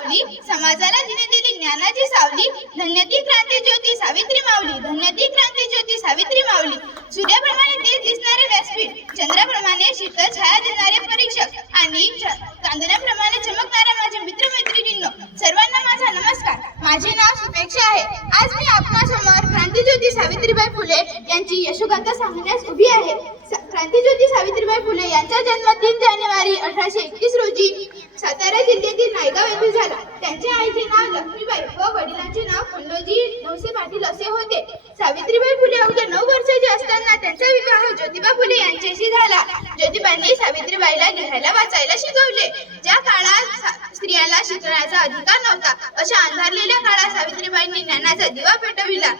सावली, समाजाला जिने दिली ज्ञानाची सावली, धन्य ती क्रांती ज्योती सावित्री माऊली, धन्य ती क्रांती ज्योती सावित्री माऊली. सूर्याप्रमाणे तेज दिसणारे व्यासपीठ, चंद्राप्रमाणे शीतल छाया देणारे परीक्षक आणि चांदण्याप्रमाणे चमकणाऱ्या माझ्या मित्रमैत्रिणींनो, सर्वांना माझा नमस्कार. माझे नाव सुपेक्षा आहे. आज मी आपणासमोर क्रांतीज्योती सावित्रीबाई फुले यांची यशोगाथा सांगण्यास उभी आहे. क्रांतीज्योती सावित्रीबाई फुले यांचा जन्म 3 जानेवारी 1831 रोजी सातारा जिल्ह्यातील नायगाव येथे झाला. त्यांच्या आईचे नाव लक्ष्मीबाई व वडिलांचे नाव खंडोजी नवसे पाटील असे होते. सावित्रीबाई फुले अवघ्या 9 वर्षाची असताना त्यांचा विवाह ज्योतिबा फुले यांच्याशी झाला. ज्योतिबांनी सावित्रीबाईला लिहायला वाचायला शिकवले. ज्या काळात स्त्रियाला शिकण्याचा अधिकार नव्हता, अशा अंधारलेल्या काळात सावित्रीबाईंनी ज्ञानाचा दिवा पेटविला.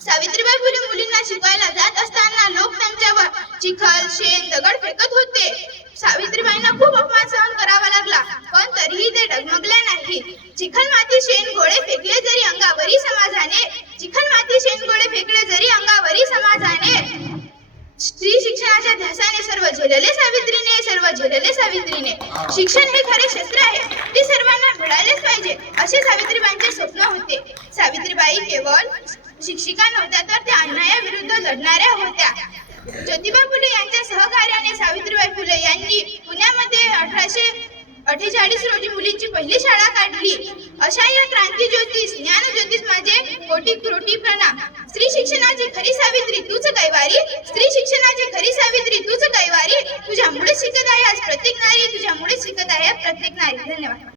सावित्रीबाई फुले मुलींना शिकवायला जात असताना लोक त्यांच्यावर चिखल, शेण, दगड फेकत होते. सावित्रीबाईंना खूप अपमान सहन करावा लागला, पण तरीही ते डगमगल्या नाही. चिखल, माती, शेण, गोळे फेकले जरी अंगावरी समाजाने, चिखल, माती, शेण, गोळे फेकले जरी अंगावरी समाजाने, स्त्री शिक्षणाच्या ध्यासाने सर्व झेलले सावित्रीने, सर्व झेलले सावित्रीने. शिक्षण हे खरे शस्त्र आहे, ते सर्वांना मिळालेच पाहिजे, असे सावित्रीबाईंचे स्वप्न होते. सावित्रीबाई केवळ शिक्षिका नव्हत्या, तर त्या अन्यायाविरुद्ध लढणाऱ्या होत्या. ज्योतिबा फुले यांच्या सहकार्याने सावित्रीबाई फुले यांनी पुण्यामध्ये 1848 रोजी मुलींची पहिली शाळा काढली. अशा या क्रांती ज्योतीस, ज्ञान ज्योतीस माझे कोटी कोटी प्रणाम. स्त्री शिक्षणाची खरी सावित्री तूच कैवारी, स्त्री शिक्षणाची खरी सावित्री तूच कैवारी. तुझ्यामुळे शिकत आहे आज प्रत्येक नारी, तुझ्यामुळे शिकत आहे प्रत्येक नारी. धन्यवाद.